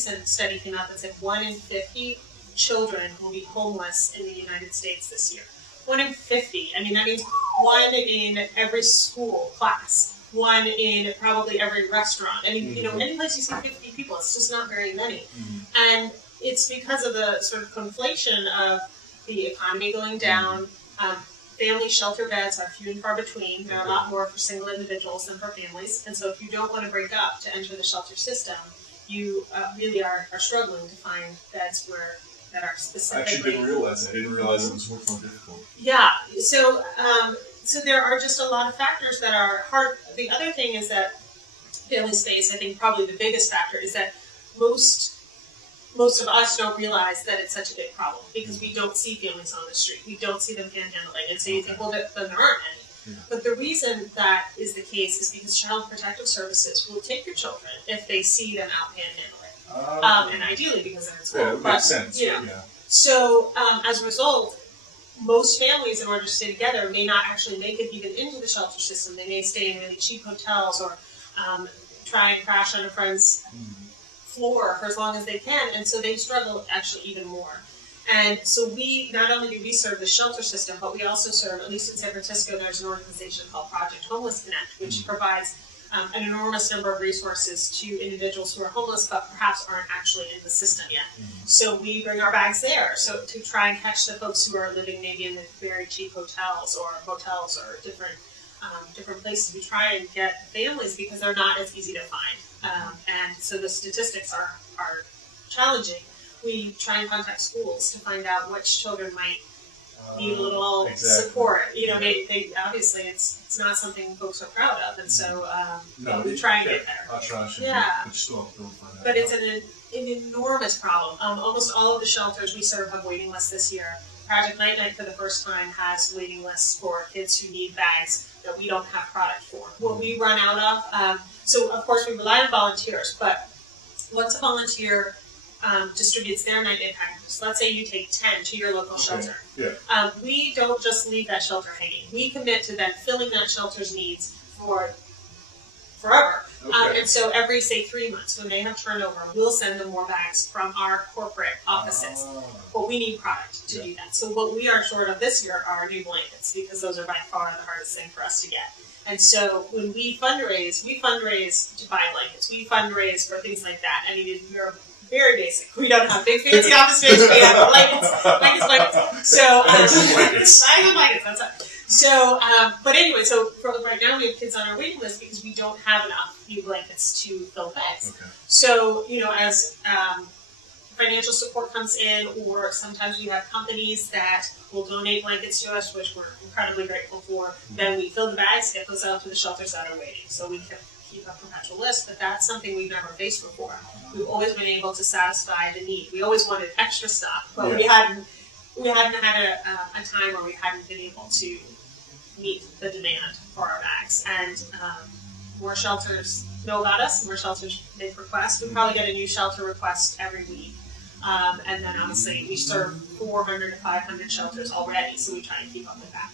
recent study came out that said 1 in 50 children will be homeless in the United States this year. 1 in 50. I mean, that means 1 in every school class. 1 in probably every restaurant. I mean, you know, any place you see 50 people, it's just not very many. And it's because of the sort of conflation of the economy going down. Family shelter beds are few and far between. There are a lot more for single individuals than for families. And so if you don't want to break up to enter the shelter system, you really are struggling to find beds that are specifically... I actually didn't realize that. I didn't realize it was much more difficult. Yeah. So, so there are just a lot of factors that are hard. The other thing is that family space, I think probably the biggest factor, is that most of us don't realize that it's such a big problem because we don't see families on the street. We don't see them panhandling. And so you think, well, then there aren't any. But the reason that is the case is because Child Protective Services will take your children if they see them out panhandling. And ideally because they're in school. Yeah, it makes sense. You know. So as a result, most families, in order to stay together, may not actually make it even into the shelter system. They may stay in really cheap hotels or try and crash on a friend's floor for as long as they can, and so they struggle actually even more. And so we, not only do we serve the shelter system, but we also serve, at least in San Francisco, there's an organization called Project Homeless Connect, which provides an enormous number of resources to individuals who are homeless but perhaps aren't actually in the system yet. So we bring our bags there, so to try and catch the folks who are living maybe in the very cheap hotels or different places. We try and get families because they're not as easy to find. And so the statistics are challenging. We try and contact schools to find out which children might need a little support. You know, they obviously it's not something folks are proud of, and so we try and get there. But it's an enormous problem. Almost all of the shelters we serve have waiting lists this year. Project Night Night, for the first time, has waiting lists for kids who need bags that we don't have product for. What we run out of, so of course we rely on volunteers, but once a volunteer distributes their night-night packages, let's say you take 10 to your local shelter, we don't just leave that shelter hanging. We commit to then filling that shelter's needs for forever. And so every, say, 3 months, when they have turnover, we'll send them more bags from our corporate offices. But we need product to do that. So what we are short of this year are new blankets, because those are by far the hardest thing for us to get. And so when we fundraise to buy blankets. We fundraise for things like that. I mean, we're very basic. We don't have big fancy office space. We have blankets. So, blankets, that's it. So, but anyway, so for right now we have kids on our waiting list because we don't have enough new blankets to fill bags. So, you know, as financial support comes in, or sometimes we have companies that will donate blankets to us, which we're incredibly grateful for, then we fill the bags, get those out to the shelters that are waiting. So we can keep a perpetual list, but that's something we've never faced before. We've always been able to satisfy the need. We always wanted extra stuff, but we hadn't had a time where we hadn't been able to meet the demand for our bags. And more shelters know about us, more shelters make requests. We probably get a new shelter request every week. And then obviously we serve 400 to 500 shelters already, so we try and keep up with that.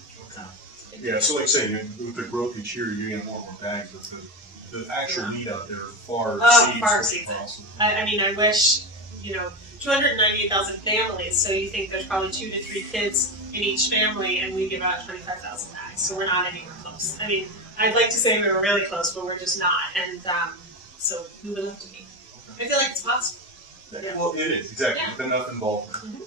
So like I say, with the growth each year, you're getting more and more bags, but the actual need out there far exceeds it. I mean, I wish, 298,000 families, so you think there's probably 2 to 3 kids in each family, and we give out 25,000 bags, so we're not anywhere close. I mean, I'd like to say we were really close, but we're just not, and so we would love to be. I feel like it's possible. Well, it is, exactly. With enough involvement.